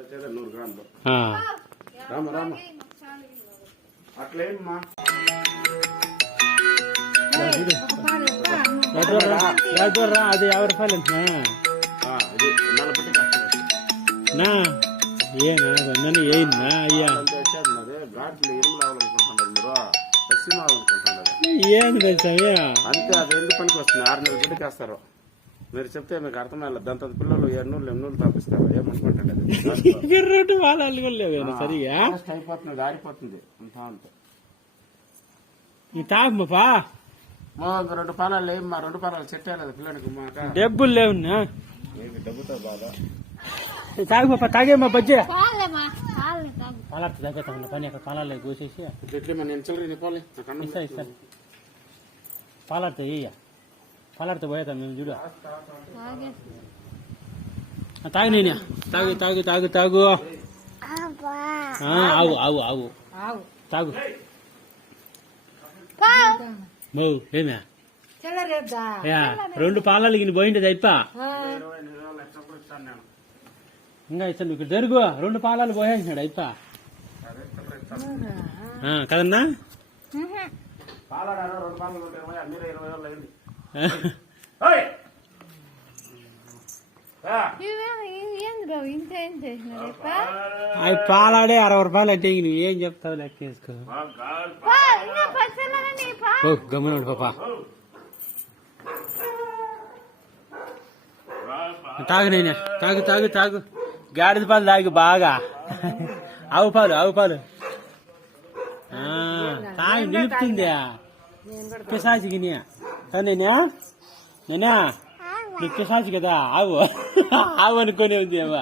100 గ్రాములు రామ రామ అట్లేమ్మా అది 50 రూపాయలు ఏనా ఏనా అయ్యా ఘాట్లు ఇరుము రావాలనుకుంటున్నారు మీరు పశ్చిమ అనుకుంటున్నారు ఏమి తెలుసా అంతే అది ఎందుకు పనికి వస్తుంది 6 నెలల బిడ్డకి వేస్తారు మీరు చెప్తే మీకు అర్థమయ్యలేదు దాంతో పిల్లలు 8 తప్పిస్తారు ఏమనుకుంటాడు వాళ్ళు కూడా లేవు సరిగా అయిపోతుంది ఆరిపోతుంది అంతా అంతే తాగమ్మా 2 పాలాలు ఏమ్మా 2 పాలాలు సెట్ అయ్యలేదు పిల్లలకి మాట డబ్బులు లేవున్నా డబ్బుతో బాగా తాగమ్మా తాగేమ్మా బజ్జీ పాలాడు తగ్గుతా పని అక్కడ పాలాలు కోసేసి నేను చిల్లర పోలే ఇస్తారు పాలాడుతా పాలాడుతా పోయేదా మేము చూడు తాగు నేను తాగు తాగు తాగు తాగు ఆవు ఆవు ఆవు తాగు ఏమే 2 పాలాలు గిని పోయిండేది అయిపా ఇంకా ఇస్తాను ఇక్కడ జరుగు 2 పాలాలు పోయేసినాడు అయిపా కదన్నా అవి పాలాడే 60 రూపాయలు అంటే నువ్వు ఏం చెప్తావు లెక్కేసుకో గమనండి పాపా తాగు నేనే తాగు తాగు తాగు గాడిద పాలు తాగు బాగా ఆవు పాలు తాగి నిలుపుతుంది పిశాచికి నేనా నేనా నీకు పిశాచి కదా ఆవు ఆవు అనుకునే ఉంది అవ్వ